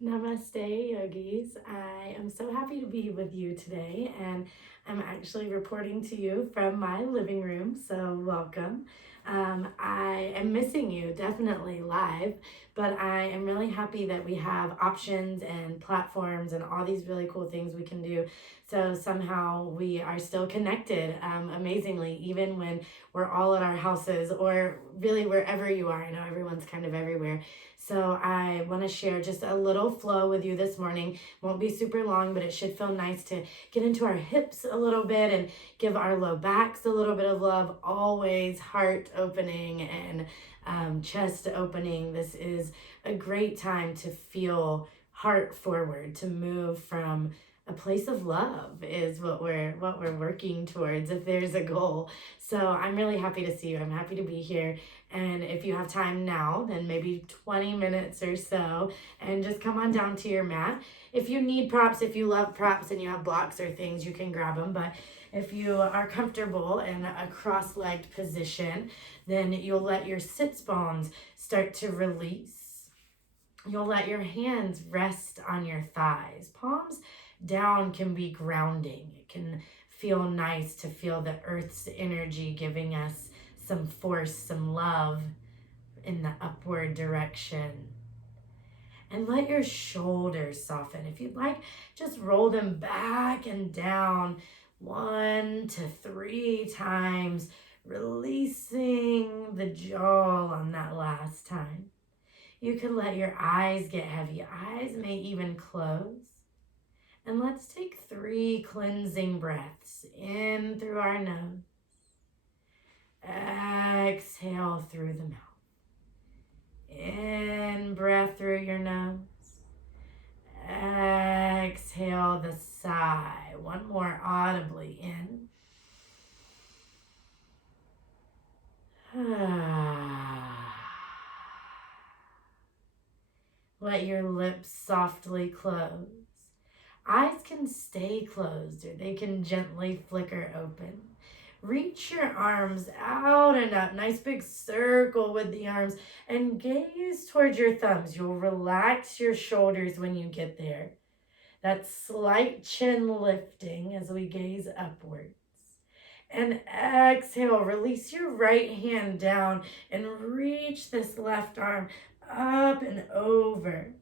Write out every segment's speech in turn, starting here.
Namaste, yogis. I am so happy to be with you today, and I'm actually reporting to you from my living room, so welcome. I am missing you definitely live, but I am really happy that we have options and platforms and all these really cool things we can do. So somehow we are still connected amazingly, even when we're all at our houses or really wherever you are. I know everyone's kind of everywhere. So I want to share just a little flow with you this morning. Won't be super long, but it should feel nice to get into our hips a little bit and give our low backs a little bit of love. Always heart opening and chest opening. This is a great time to feel heart forward, to move from a place of love is what we're working towards if there's a goal. So I'm really happy to see you. I'm happy to be here. And if you have time now, then maybe 20 minutes or so, and just come on down to your mat. If you need props, if you love props and you have blocks or things, you can grab them. But if you are comfortable in a cross-legged position, then you'll let your sits bones start to release. You'll let your hands rest on your thighs. Palms down can be grounding. It can feel nice to feel the earth's energy giving us some force, some love in the upward direction. And let your shoulders soften. If you'd like, just roll them back and down 1 to 3 times, releasing the jaw on that last time. You can let your eyes get heavy. Eyes may even close. And let's take 3 cleansing breaths in through our nose. Exhale through the mouth. In breath through your nose. Exhale the sigh. One more audibly in. Let your lips softly close. Eyes can stay closed or they can gently flicker open. Reach your arms out and up. Nice big circle with the arms and gaze towards your thumbs. You'll relax your shoulders when you get there. That slight chin lifting as we gaze upwards. And exhale, release your right hand down and reach this left arm up and over.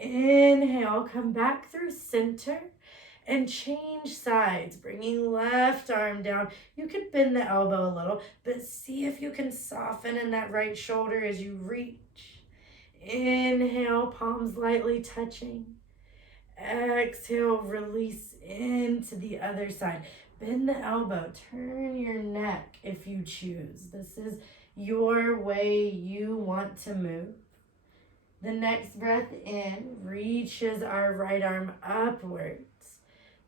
Inhale, come back through center and change sides, bringing left arm down. You could bend the elbow a little, but see if you can soften in that right shoulder as you reach. Inhale, palms lightly touching. Exhale, release into the other side. Bend the elbow, turn your neck if you choose. This is your way you want to move. The next breath in reaches our right arm upwards.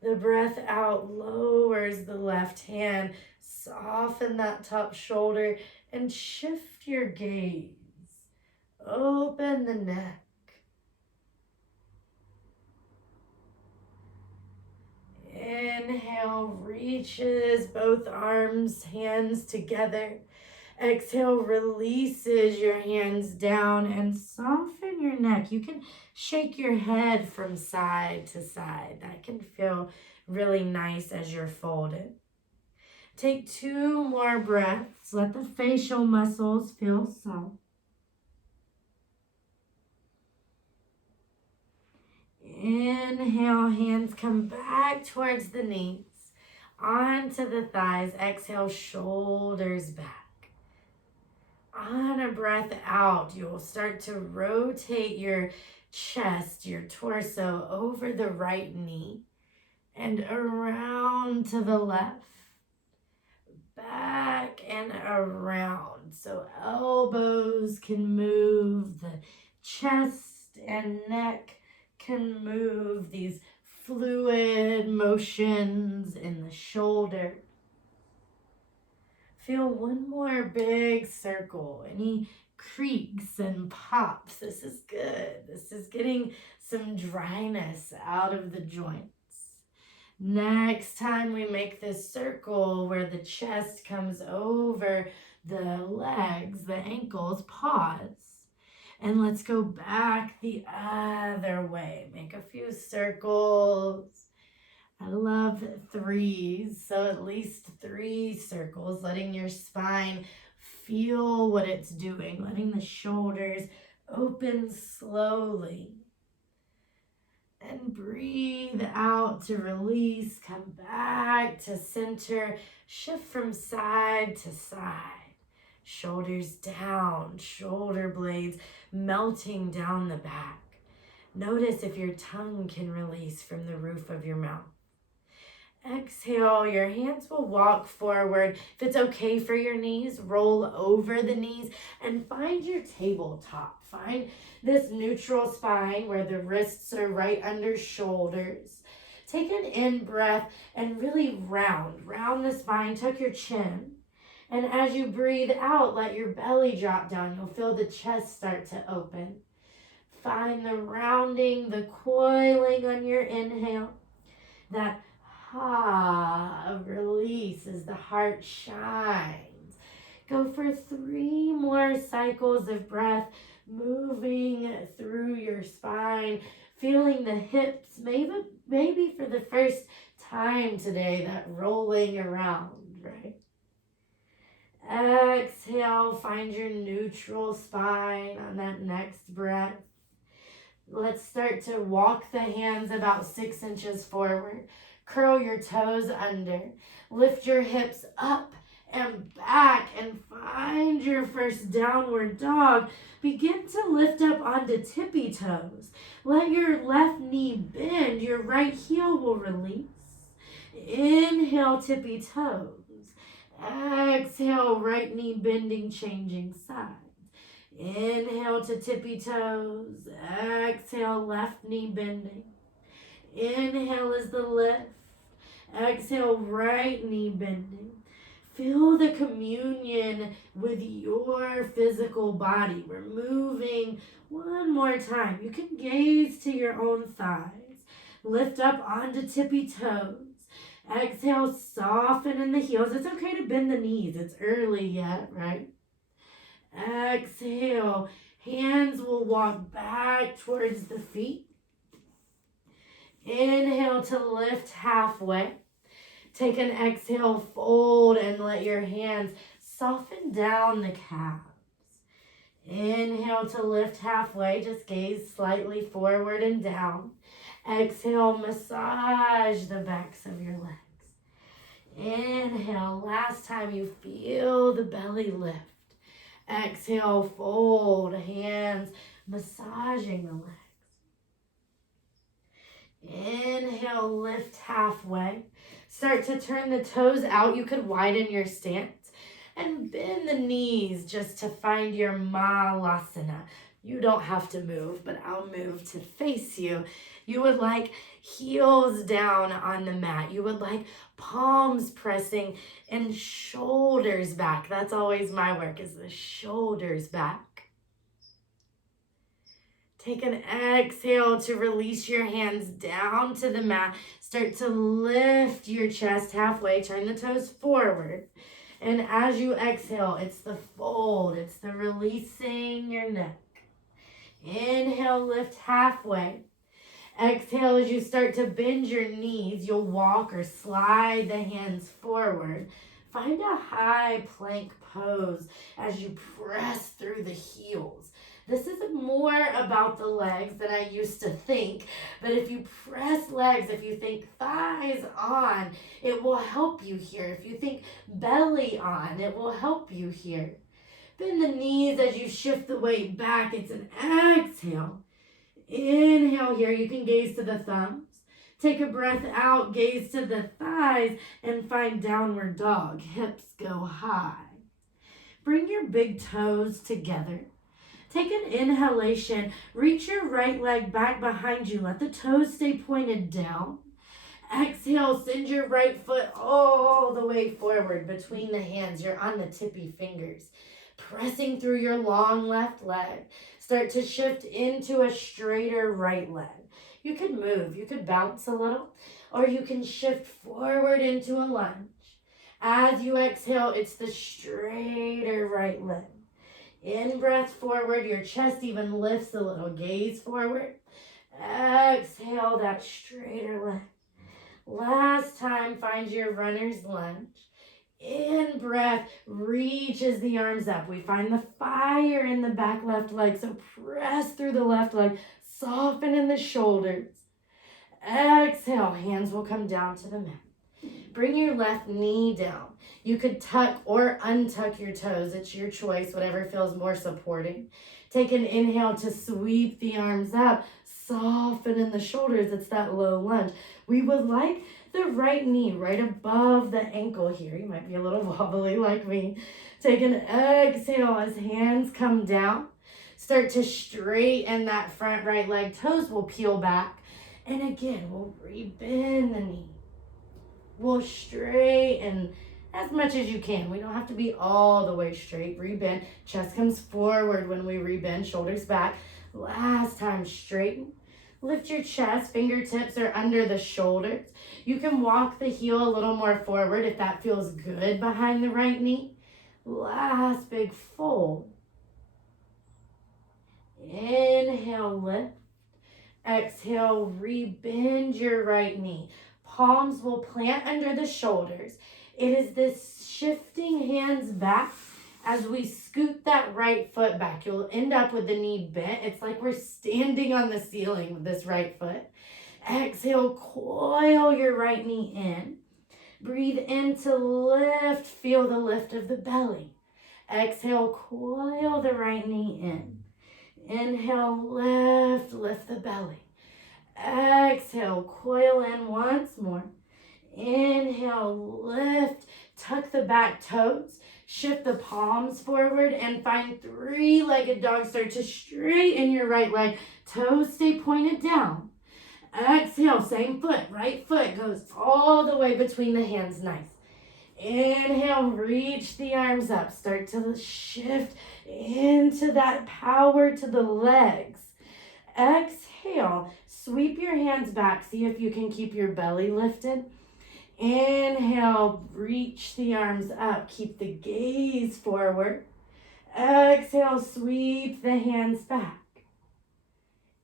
The breath out lowers the left hand. Soften that top shoulder and shift your gaze. Open the neck. Inhale, reaches both arms, hands together. Exhale, releases your hands down and soften your neck. You can shake your head from side to side. That can feel really nice as you're folded. Take 2 more breaths. Let the facial muscles feel soft. Inhale, hands come back towards the knees, onto the thighs. Exhale, shoulders back. On a breath out, you'll start to rotate your chest, your torso over the right knee and around to the left. Back and around. So elbows can move, the chest and neck can move, these fluid motions in the shoulder. Feel one more big circle. Any creaks and pops. This is good. This is getting some dryness out of the joints. Next time we make this circle where the chest comes over the legs, the ankles, pause. And let's go back the other way. Make a few circles. I love threes, so at least 3 circles, letting your spine feel what it's doing, letting the shoulders open slowly. And breathe out to release, come back to center, shift from side to side. Shoulders down, shoulder blades melting down the back. Notice if your tongue can release from the roof of your mouth. Exhale, your hands will walk forward. If it's okay for your knees, roll over the knees and find your tabletop. Find this neutral spine where the wrists are right under shoulders. Take an in breath and really round the spine, tuck your chin. And as you breathe out, let your belly drop down. You'll feel the chest start to open. Find the rounding, the coiling on your inhale. That of release as the heart shines. Go for 3 more cycles of breath, moving through your spine, feeling the hips, maybe for the first time today, that rolling around, right? Exhale, find your neutral spine on that next breath. Let's start to walk the hands about 6 inches forward. Curl your toes under. Lift your hips up and back and find your first downward dog. Begin to lift up onto tippy toes. Let your left knee bend. Your right heel will release. Inhale, tippy toes. Exhale, right knee bending, changing sides. Inhale to tippy toes. Exhale, left knee bending. Inhale is the lift. Exhale, right knee bending. Feel the communion with your physical body. We're moving one more time. You can gaze to your own thighs. Lift up onto tippy toes. Exhale, soften in the heels. It's okay to bend the knees. It's early yet, right? Exhale. Hands will walk back towards the feet. Inhale to lift halfway. Take an exhale, fold, and let your hands soften down the calves. Inhale to lift halfway. Just gaze slightly forward and down. Exhale, massage the backs of your legs. Inhale, last time you feel the belly lift. Exhale, fold, hands massaging the legs. Inhale, lift halfway. Start to turn the toes out. You could widen your stance and bend the knees just to find your Malasana. You don't have to move, but I'll move to face you. You would like heels down on the mat. You would like palms pressing and shoulders back. That's always my work, is the shoulders back. Take an exhale to release your hands down to the mat. Start to lift your chest halfway. Turn the toes forward. And as you exhale, it's the fold. It's the releasing your neck. Inhale, lift halfway. Exhale, as you start to bend your knees, you'll walk or slide the hands forward. Find a high plank pose as you press through the heels. This is more about the legs than I used to think, but if you press legs, if you think thighs on, it will help you here. If you think belly on, it will help you here. Bend the knees as you shift the weight back. It's an exhale. Inhale here. You can gaze to the thumbs. Take a breath out, gaze to the thighs, and find downward dog. Hips go high. Bring your big toes together. Take an inhalation. Reach your right leg back behind you. Let the toes stay pointed down. Exhale, send your right foot all the way forward between the hands. You're on the tippy fingers. Pressing through your long left leg. Start to shift into a straighter right leg. You could move, you could bounce a little, or you can shift forward into a lunge. As you exhale, it's the straighter right leg. In breath forward, your chest even lifts a little. Gaze forward. Exhale that straighter leg. Last time, find your runner's lunge. In breath, reaches the arms up. We find the fire in the back left leg. So press through the left leg. Soften in the shoulders. Exhale, hands will come down to the mat. Bring your left knee down. You could tuck or untuck your toes. It's your choice, whatever feels more supporting. Take an inhale to sweep the arms up. Soften in the shoulders. It's that low lunge. We would like the right knee right above the ankle here. You might be a little wobbly like me. Take an exhale as hands come down. Start to straighten that front right leg. Toes will peel back. And again, we'll rebend the knee. We'll straighten as much as you can. We don't have to be all the way straight. Rebend. Chest comes forward when we rebend. Shoulders back. Last time, straighten. Lift your chest. Fingertips are under the shoulders. You can walk the heel a little more forward if that feels good behind the right knee. Last big fold. Inhale, lift. Exhale, rebend your right knee. Palms will plant under the shoulders. It is this shifting hands back as we scoot that right foot back. You'll end up with the knee bent. It's like we're standing on the ceiling with this right foot. Exhale, coil your right knee in. Breathe in to lift. Feel the lift of the belly. Exhale, coil the right knee in. Inhale, lift, lift the belly. Exhale, coil in once more. Inhale, lift, tuck the back toes. Shift the palms forward and find three-legged dog. Start to straighten your right leg. Toes stay pointed down. Exhale, same foot. Right foot goes all the way between the hands. Nice. Inhale, reach the arms up. Start to shift into that power to the legs. Exhale, sweep your hands back. See if you can keep your belly lifted. Inhale, reach the arms up. Keep the gaze forward. Exhale, sweep the hands back.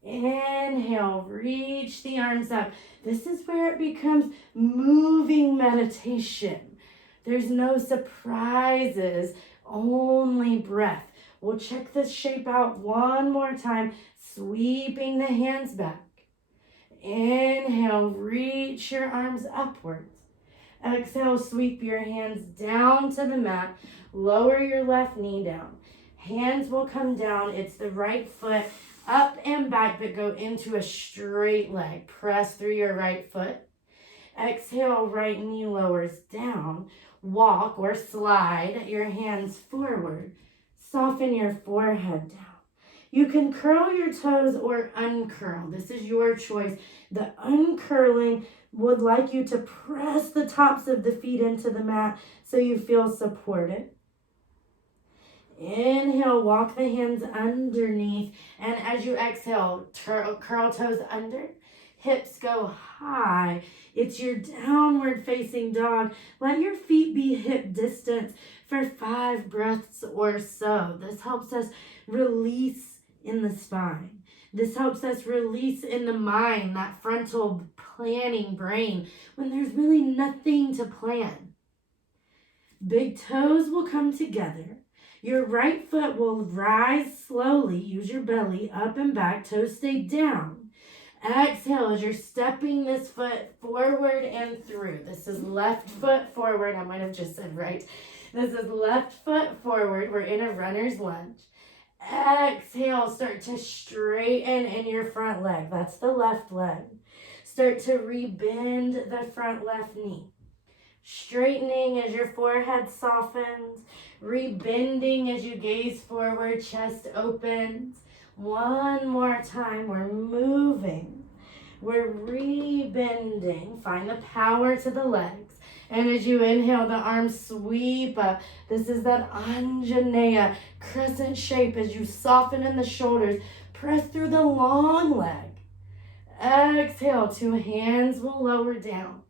Inhale, reach the arms up. This is where it becomes moving meditation. There's no surprises, only breath. We'll check this shape out one more time, sweeping the hands back. Inhale, reach your arms upwards. Exhale, sweep your hands down to the mat. Lower your left knee down. Hands will come down. It's the right foot up and back, but go into a straight leg. Press through your right foot. Exhale, right knee lowers down. Walk or slide your hands forward. Soften your forehead down. You can curl your toes or uncurl. This is your choice. The uncurling would like you to press the tops of the feet into the mat so you feel supported. Inhale, walk the hands underneath. And as you exhale, curl toes under. Hips go high. It's your downward facing dog. Let your feet be hip distance for 5 breaths or so. This helps us release in the spine. This helps us release in the mind, that frontal planning brain, when there's really nothing to plan. Big toes will come together. Your right foot will rise slowly. Use your belly up and back. Toes stay down. Exhale as you're stepping this foot forward and through. This is left foot forward. I might have just said right. This is left foot forward. We're in a runner's lunge. Exhale, start to straighten in your front leg. That's the left leg. Start to rebend the front left knee. Straightening as your forehead softens. Rebending as you gaze forward, chest opens. One more time, we're moving. We're rebending. Find the power to the legs. And as you inhale, the arms sweep up. This is that Anjaneya crescent shape as you soften in the shoulders. Press through the long leg. Exhale, 2 hands will lower down.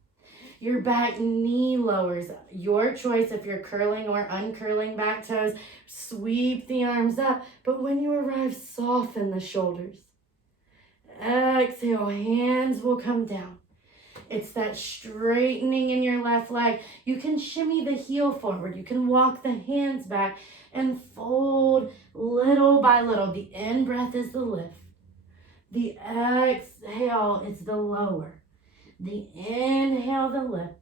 Your back knee lowers. Your choice if you're curling or uncurling back toes. Sweep the arms up. But when you arrive, soften the shoulders. Exhale, hands will come down. It's that straightening in your left leg. You can shimmy the heel forward. You can walk the hands back and fold little by little. The in-breath is the lift. The exhale is the lower. The inhale, the lift.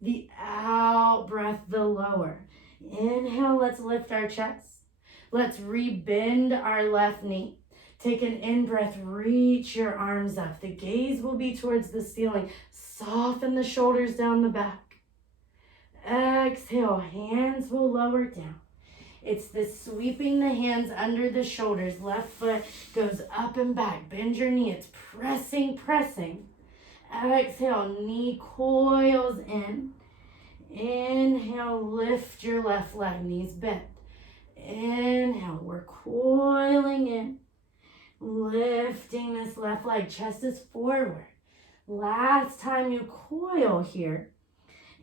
The out breath, the lower. Inhale, let's lift our chest. Let's rebend our left knee. Take an in-breath, reach your arms up. The gaze will be towards the ceiling. Soften the shoulders down the back. Exhale, hands will lower down. It's this sweeping the hands under the shoulders. Left foot goes up and back. Bend your knee. It's pressing, pressing. Exhale, knee coils in. Inhale, lift your left leg, knees bent. Inhale, we're coiling in. Lifting this left leg, chest is forward. Last time you coil here.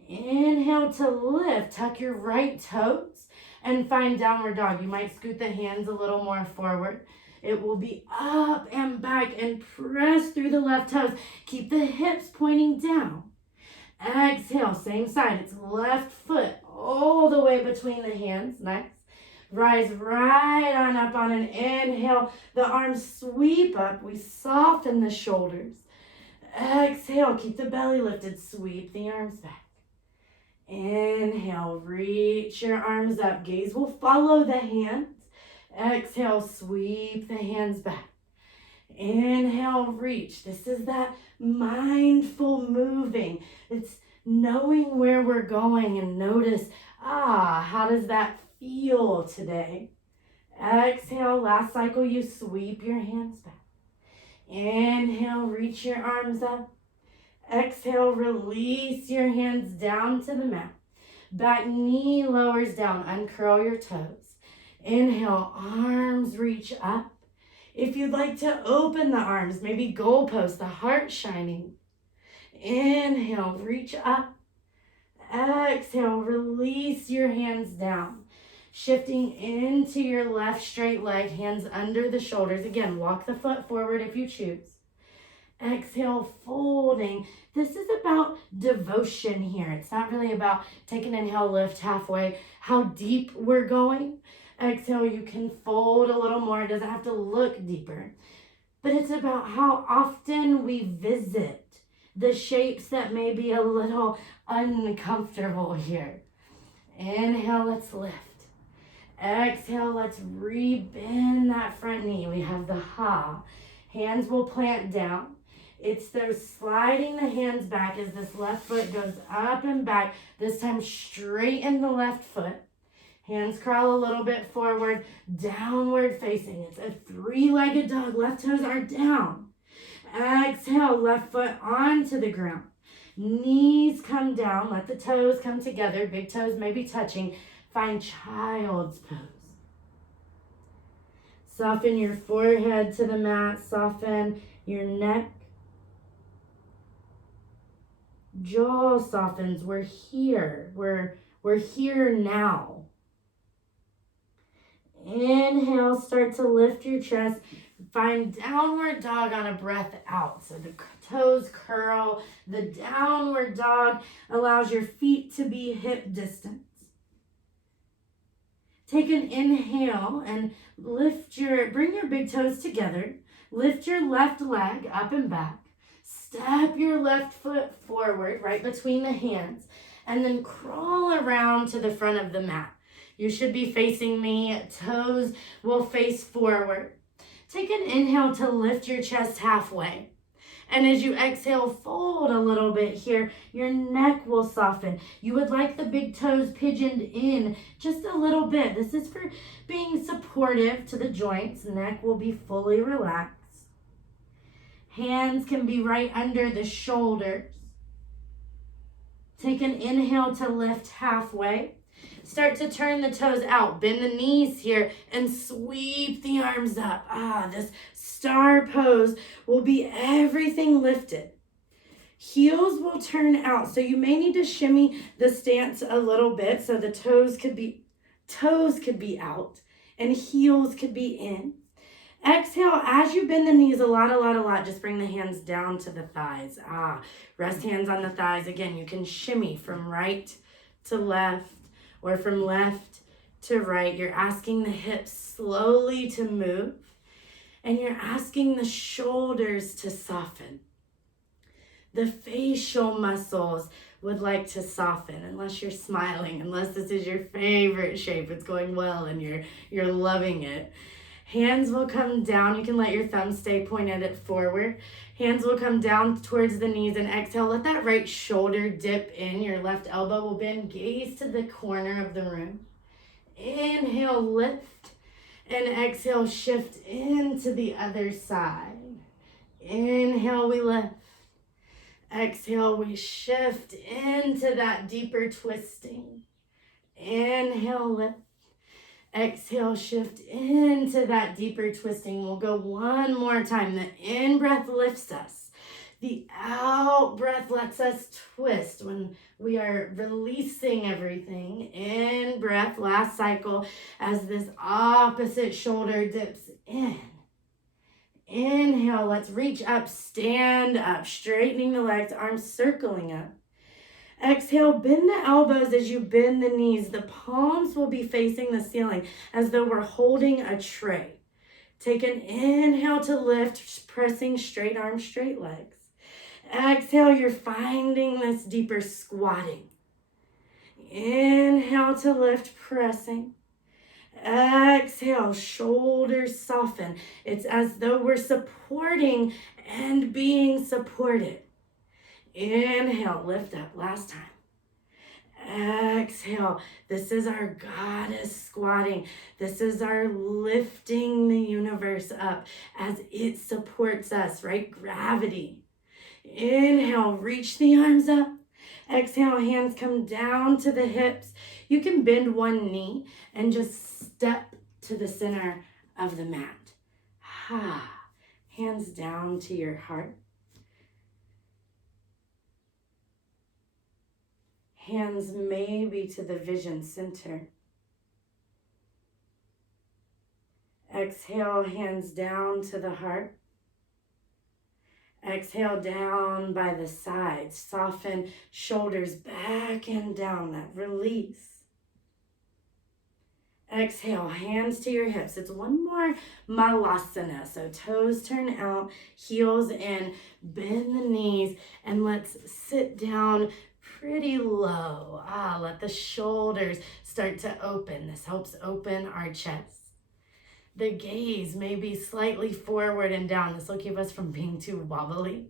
Inhale to lift, tuck your right toes and find downward dog. You might scoot the hands a little more forward. It will be up and back and press through the left toes. Keep the hips pointing down. Exhale, same side. It's left foot all the way between the hands. Next. Rise right on up on an inhale. The arms sweep up. We soften the shoulders. Exhale, keep the belly lifted. Sweep the arms back. Inhale, reach your arms up. Gaze will follow the hands. Exhale, sweep the hands back. Inhale, reach. This is that mindful moving. It's knowing where we're going and notice, how does that feel today? Exhale, last cycle, you sweep your hands back. Inhale, reach your arms up. Exhale, release your hands down to the mat. Back knee lowers down, uncurl your toes. Inhale, arms reach up. If you'd like to open the arms, maybe goalpost, the heart shining. Inhale, reach up. Exhale, release your hands down. Shifting into your left straight leg, hands under the shoulders. Again, walk the foot forward if you choose. Exhale, folding. This is about devotion here. It's not really about take an inhale, lift halfway, how deep we're going. Exhale, you can fold a little more. It doesn't have to look deeper. But it's about how often we visit the shapes that may be a little uncomfortable here. Inhale, let's lift. Exhale, let's rebend that front knee. We have the ha. Hands will plant down. It's those sliding the hands back as this left foot goes up and back. This time straighten the left foot. Hands crawl a little bit forward, downward facing. It's a three-legged dog. Left toes are down. Exhale, left foot onto the ground. Knees come down. Let the toes come together. Big toes may be touching. Find child's pose. Soften your forehead to the mat. Soften your neck. Jaw softens. We're here. We're here now. Inhale, start to lift your chest. Find downward dog on a breath out. So the toes curl. The downward dog allows your feet to be hip distance. Take an inhale and bring your big toes together. Lift your left leg up and back. Step your left foot forward, right between the hands, and then crawl around to the front of the mat. You should be facing me. Toes will face forward. Take an inhale to lift your chest halfway. And as you exhale, fold a little bit here. Your neck will soften. You would like the big toes pigeoned in just a little bit. This is for being supportive to the joints. Neck will be fully relaxed. Hands can be right under the shoulders. Take an inhale to lift halfway. Start to turn the toes out. Bend the knees here and sweep the arms up. This star pose will be everything lifted. Heels will turn out. So you may need to shimmy the stance a little bit so the toes could be out and heels could be in. Exhale, as you bend the knees a lot, just bring the hands down to the thighs. Rest hands on the thighs. Again, you can shimmy from right to left or from left to right. You're asking the hips slowly to move, and you're asking the shoulders to soften. The facial muscles would like to soften, unless you're smiling, unless this is your favorite shape, it's going well and you're loving it. Hands will come down. You can let your thumbs stay pointed at forward. Hands will come down towards the knees, and exhale. Let that right shoulder dip in. Your left elbow will bend. Gaze to the corner of the room. Inhale, lift, and exhale, shift into the other side. Inhale, we lift. Exhale, we shift into that deeper twisting. Inhale, lift. Exhale, shift into that deeper twisting. We'll go one more time. The in-breath lifts us. The out-breath lets us twist when we are releasing everything. In-breath, last cycle, as this opposite shoulder dips in. Inhale, let's reach up, stand up, straightening the legs, arms circling up. Exhale, bend the elbows as you bend the knees. The palms will be facing the ceiling as though we're holding a tray. Take an inhale to lift, pressing straight arms, straight legs. Exhale, you're finding this deeper squatting. Inhale to lift, pressing. Exhale, shoulders soften. It's as though we're supporting and being supported. Inhale, lift up, last time. Exhale, this is our goddess squatting. This is our lifting the universe up as it supports us, right? Gravity. Inhale, reach the arms up. Exhale, hands come down to the hips. You can bend one knee and just step to the center of the mat. Hands down to your heart. Hands maybe to the vision center. Exhale, hands down to the heart. Exhale, down by the sides. Soften shoulders back and down, that release. Exhale, hands to your hips. It's one more malasana. So toes turn out, heels in, bend the knees, and let's sit down pretty low. Let the shoulders start to open. This helps open our chest. The gaze may be slightly forward and down. This will keep us from being too wobbly.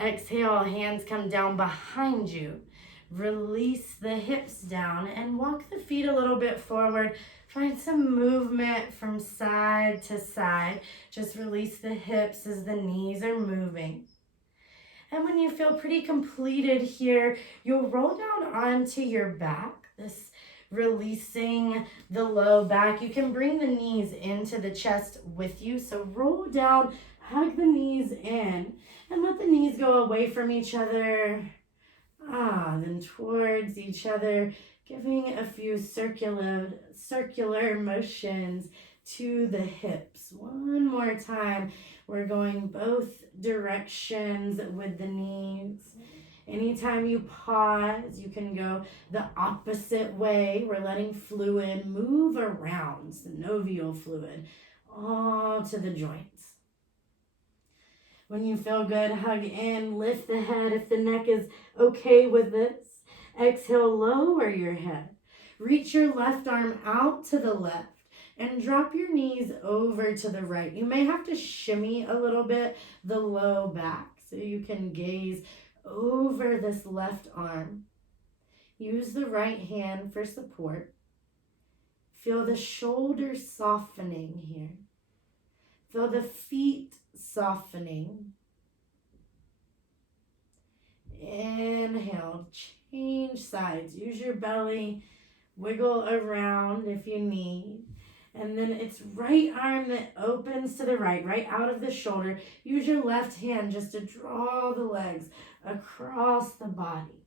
Exhale, hands come down behind you. Release the hips down and walk the feet a little bit forward. Find some movement from side to side. Just release the hips as the knees are moving. And when you feel pretty completed here, you'll roll down onto your back. This releasing the low back. You can bring the knees into the chest with you. So roll down, hug the knees in, and let the knees go away from each other. Then towards each other, giving a few circular motions to the hips. One more time. We're going both directions with the knees. Anytime you pause, you can go the opposite way. We're letting fluid move around, synovial fluid, all to the joints. When you feel good, hug in, lift the head if the neck is okay with this. Exhale, lower your head. Reach your left arm out to the left and drop your knees over to the right. You may have to shimmy a little bit the low back so you can gaze over this left arm. Use the right hand for support. Feel the shoulders softening here. Feel the feet softening. Inhale, change sides. Use your belly, wiggle around if you need. And then it's right arm that opens to the right, right out of the shoulder. Use your left hand just to draw the legs across the body.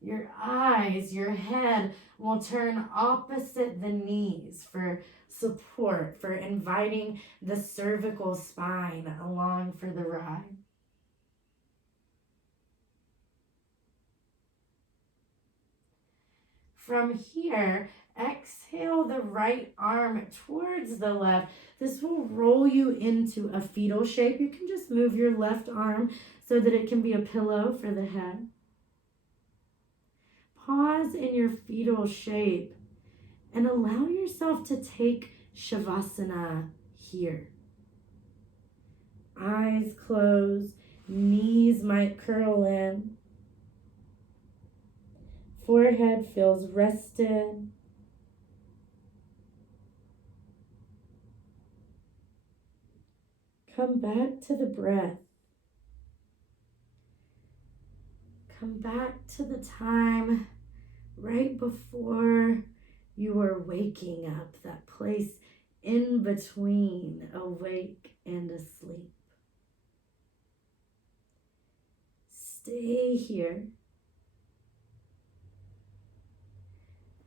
Your eyes, your head will turn opposite the knees for support, for inviting the cervical spine along for the ride. From here, exhale the right arm towards the left. This will roll you into a fetal shape. You can just move your left arm so that it can be a pillow for the head. Pause in your fetal shape and allow yourself to take Shavasana here. Eyes closed, knees might curl in. Forehead feels rested. Come back to the breath. Come back to the time right before you were waking up, that place in between awake and asleep. Stay here.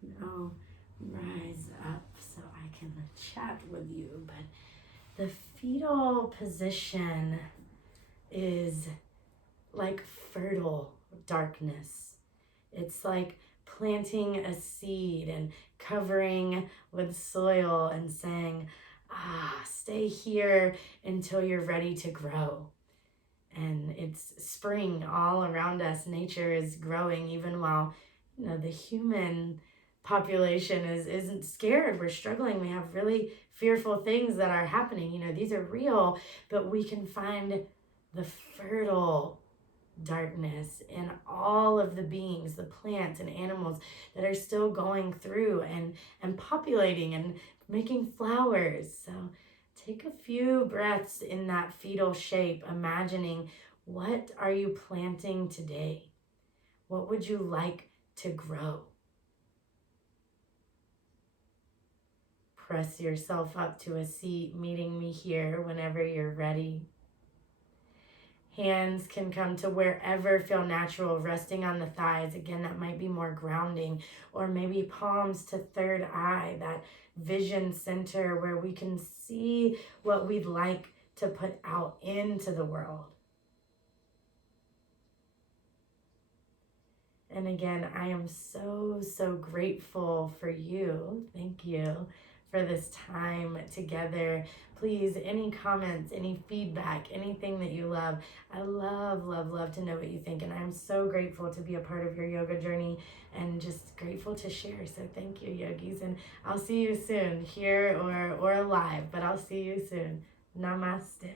And I'll rise up so I can chat with you, but the fetal position is like fertile darkness. It's like planting a seed and covering with soil and saying, stay here until you're ready to grow. And it's spring all around us. Nature is growing even while, the human population isn't scared. We're struggling. We have really fearful things that are happening. These are real, but we can find the fertile darkness in all of the beings, the plants and animals that are still going through and populating and making flowers. So take a few breaths in that fetal shape, imagining, what are you planting today? What would you like to grow? Press yourself up to a seat, meeting me here whenever you're ready. Hands can come to wherever feel natural, resting on the thighs. Again, that might be more grounding. Or maybe palms to third eye, that vision center where we can see what we'd like to put out into the world. And again, I am so, so grateful for you. Thank you for this time together. Please, any comments, any feedback, anything that you love, I love, love, love to know what you think. And I'm so grateful to be a part of your yoga journey and just grateful to share. So thank you, yogis. And I'll see you soon, here or live, but I'll see you soon. Namaste.